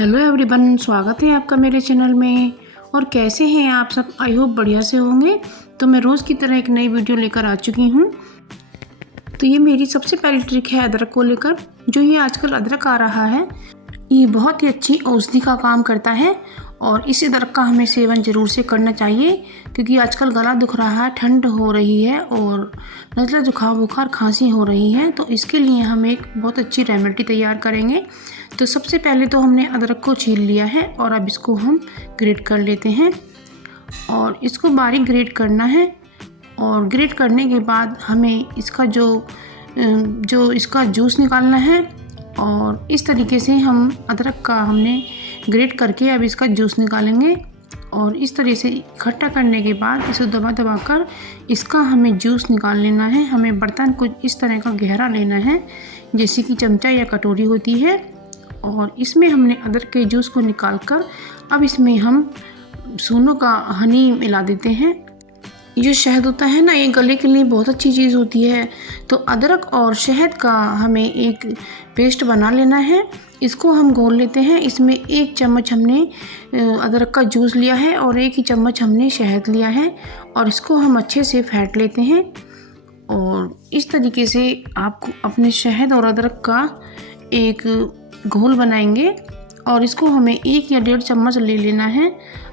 Hello everyone, स्वागत है आपका मेरे चैनल में। और कैसे हैं आप सब? आई होप बढ़िया से होंगे। तो मैं रोज़ की तरह एक नई वीडियो लेकर आ चुकी हूँ। तो ये मेरी सबसे पहली ट्रिक है अदरक को लेकर। जो ये आजकल अदरक आ रहा है, ये बहुत ही अच्छी औषधि का काम करता है और इस अदरक का हमें सेवन ज़रूर से करना चाहिए, क्योंकि आजकल गला दुख रहा है, ठंड हो रही है और नज़ला जुकाम बुखार खांसी हो रही है। तो इसके लिए हम एक बहुत अच्छी रेमेडी तैयार करेंगे। तो सबसे पहले तो हमने अदरक को छील लिया है और अब इसको हम ग्रेट कर लेते हैं और इसको बारीक ग्रेट करना है। और ग्रेट करने के बाद हमें इसका जो इसका जूस निकालना है और इस तरीके से हम अदरक का हमने ग्रेट करके अब इसका जूस निकालेंगे। और इस तरह से इकट्ठा करने के बाद इसे दबा दबा कर इसका हमें जूस निकाल लेना है। हमें बर्तन कुछ इस तरह का गहरा लेना है, जैसे कि चमचा या कटोरी होती है। और इसमें हमने अदरक के जूस को निकाल कर अब इसमें हम सूनों का हनी मिला देते हैं। जो शहद होता है ना, ये गले के लिए बहुत अच्छी चीज़ होती है। तो अदरक और शहद का हमें एक पेस्ट बना लेना है। इसको हम घोल लेते हैं। इसमें 1 चम्मच हमने अदरक का जूस लिया है और 1 ही चम्मच हमने शहद लिया है और इसको हम अच्छे से फेंट लेते हैं। और इस तरीके से आप अपने शहद और अदरक का एक घोल बनाएंगे और इसको हमें 1 या 1.5 चम्मच ले लेना है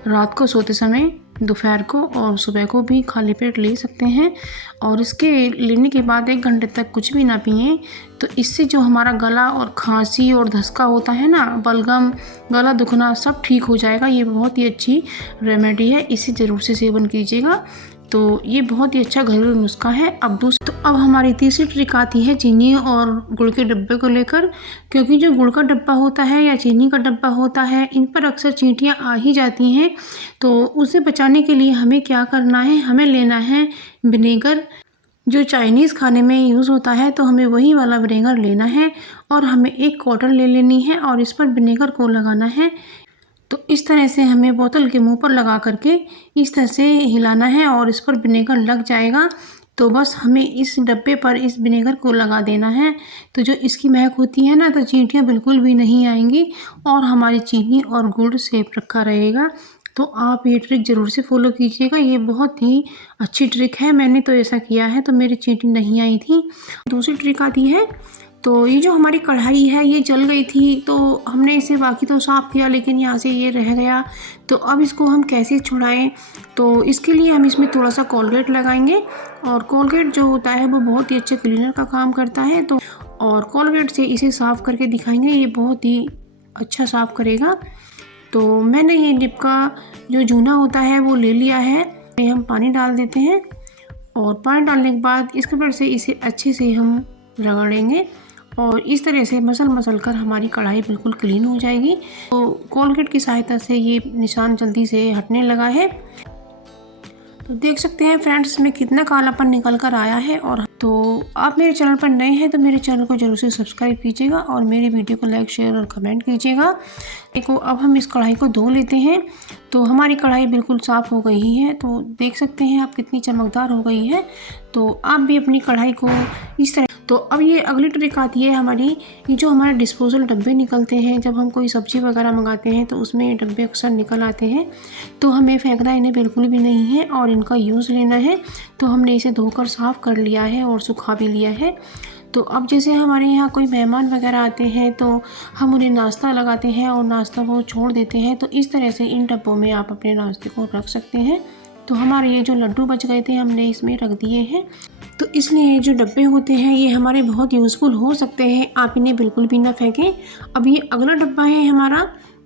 रात को सोते समय, दोपहर को और सुबह को भी खाली पेट ले सकते हैं। और इसके लेने के बाद 1 घंटे तक कुछ भी ना पिएं। तो इससे जो हमारा गला और खांसी और धसका होता है ना, बलगम, गला दुखना, सब ठीक हो जाएगा। ये बहुत ही अच्छी रेमेडी है, इसे ज़रूर से सेवन कीजिएगा। तो ये बहुत ही अच्छा घरेलू नुस्खा है। अब हमारी तीसरी ट्रिक आती है चीनी और गुड़ के डब्बे को लेकर। क्योंकि जो गुड़ का डब्बा होता है या चीनी का डब्बा होता है, इन पर अक्सर चींटियाँ आ ही जाती हैं। तो उसे बचाने के लिए हमें क्या करना है, हमें लेना है विनेगर, जो चाइनीज़ खाने में यूज़ होता है। तो हमें वही वाला विनेगर लेना है और हमें एक कॉटन ले लेनी है और इस पर विनेगर को लगाना है। तो इस तरह से हमें बोतल के मुंह पर लगा करके इस तरह से हिलाना है और इस पर विनेगर लग जाएगा। तो बस हमें इस डब्बे पर इस विनेगर को लगा देना है। तो जो इसकी महक होती है ना, तो चींटियाँ बिल्कुल भी नहीं आएंगी और हमारी चीनी और गुड़ सेफ रखा रहेगा। तो आप ये ट्रिक ज़रूर से फॉलो कीजिएगा। ये बहुत ही अच्छी ट्रिक है, मैंने तो ऐसा किया है तो मेरी चींटी नहीं आई थी। दूसरी ट्रिक आती है, तो ये जो हमारी कढ़ाई है ये जल गई थी, तो हमने इसे बाकी तो साफ़ किया, लेकिन यहाँ से ये रह गया। तो अब इसको हम कैसे छुड़ाएं? तो इसके लिए हम इसमें थोड़ा सा कोलगेट लगाएंगे और कोलगेट जो होता है वो बहुत ही अच्छे क्लीनर का काम करता है। तो और कोलगेट से इसे साफ़ करके दिखाएंगे, ये बहुत ही अच्छा साफ़ करेगा। तो मैंने ये डिप का जो जूना होता है वो ले लिया है। हम पानी डाल देते हैं और पानी डालने के बाद इसके ऊपर से इसे अच्छे से हम रगड़ेंगे और इस तरह से मसल कर हमारी कढ़ाई बिल्कुल क्लीन हो जाएगी। तो कोलगेट की सहायता से ये निशान जल्दी से हटने लगा है। तो देख सकते हैं फ्रेंड्स, इसमें कितना कालापन निकल कर आया है। और तो आप मेरे चैनल पर नए हैं तो मेरे चैनल को जरूर से सब्सक्राइब कीजिएगा और मेरी वीडियो को लाइक, शेयर और कमेंट कीजिएगा। देखो, अब हम इस कढ़ाई को धो लेते हैं। तो हमारी कढ़ाई बिल्कुल साफ़ हो गई है। तो देख सकते हैं आप कितनी चमकदार हो गई है। तो आप भी अपनी कढ़ाई को इस तरह। तो अब ये अगली ट्रिक आती है हमारी, ये जो हमारे डिस्पोजल डब्बे निकलते हैं, जब हम कोई सब्ज़ी वगैरह मंगाते हैं तो उसमें ये डब्बे अक्सर निकल आते हैं। तो हमें फेंकना इन्हें बिल्कुल भी नहीं है और इनका यूज़ लेना है। तो हमने इसे धोकर साफ़ कर लिया है और सुखा भी लिया है। तो अब जैसे हमारे यहाँ कोई मेहमान वगैरह आते हैं तो हम उन्हें नाश्ता लगाते हैं और नाश्ता वो छोड़ देते हैं। तो इस तरह से इन डब्बों में आप अपने नाश्ते को रख सकते हैं। तो हमारे ये जो लड्डू बच गए थे हमने इसमें रख दिए हैं। तो इसलिए जो डब्बे होते हैं ये हमारे बहुत यूज़फुल हो सकते हैं, आप इन्हें बिल्कुल भी ना फेंकें। अब ये अगला डब्बा है हमारा,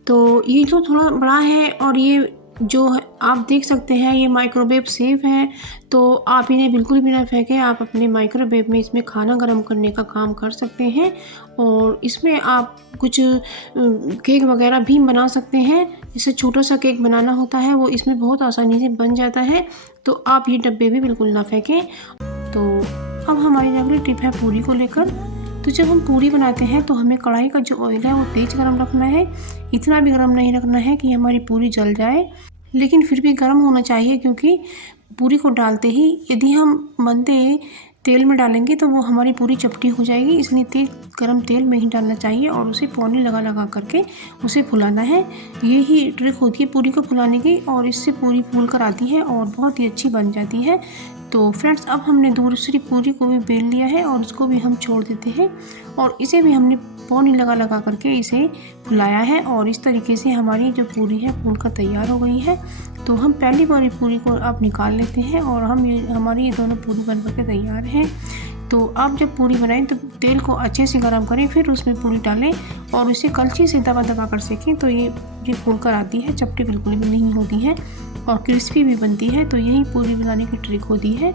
तो ये तो थोड़ा बड़ा है और ये जो आप देख सकते हैं ये माइक्रोवेव सेफ है। तो आप इन्हें बिल्कुल भी ना फेंकें, आप अपने माइक्रोवेव में इसमें खाना गर्म करने का काम कर सकते हैं और इसमें आप कुछ केक वगैरह भी बना सकते हैं। जैसे छोटा सा केक बनाना होता है वो इसमें बहुत आसानी से बन जाता है। तो आप ये डब्बे भी बिल्कुल ना फेंकें। तो अब हमारी अगली टिप है पूरी को लेकर। तो जब हम पूरी बनाते हैं तो हमें कढ़ाई का जो ऑयल है वो तेज़ गरम रखना है। इतना भी गरम नहीं रखना है कि हमारी पूरी जल जाए, लेकिन फिर भी गरम होना चाहिए, क्योंकि पूरी को डालते ही यदि हम बनते तेल में डालेंगे तो वो हमारी पूरी चपटी हो जाएगी। इसलिए तेज़ गरम तेल में ही डालना चाहिए और उसे पौनी लगा करके उसे फुलाना है। यही ट्रिक होती है पूरी को फुलाने की और इससे पूरी फूल कर आती है और बहुत ही अच्छी बन जाती है। तो फ्रेंड्स, अब हमने दूसरी पूरी को भी बेल लिया है और उसको भी हम छोड़ देते हैं और इसे भी हमने पौनी लगा करके इसे फुलाया है और इस तरीके से हमारी जो पूरी है फूल कर तैयार हो गई है। तो हम पहली वाली पूरी को अब निकाल लेते हैं और हमारी ये दोनों पूरी बन करके तैयार हैं। तो आप जब पूरी बनाएं तो तेल को अच्छे से गर्म करें, फिर उसमें पूरी डालें और इसे कलछी से दबा कर सेकें तो ये फूल कर आती है, चपटी बिल्कुल भी नहीं होती है और क्रिस्पी भी बनती है। तो यही पूरी बनाने की ट्रिक होती है।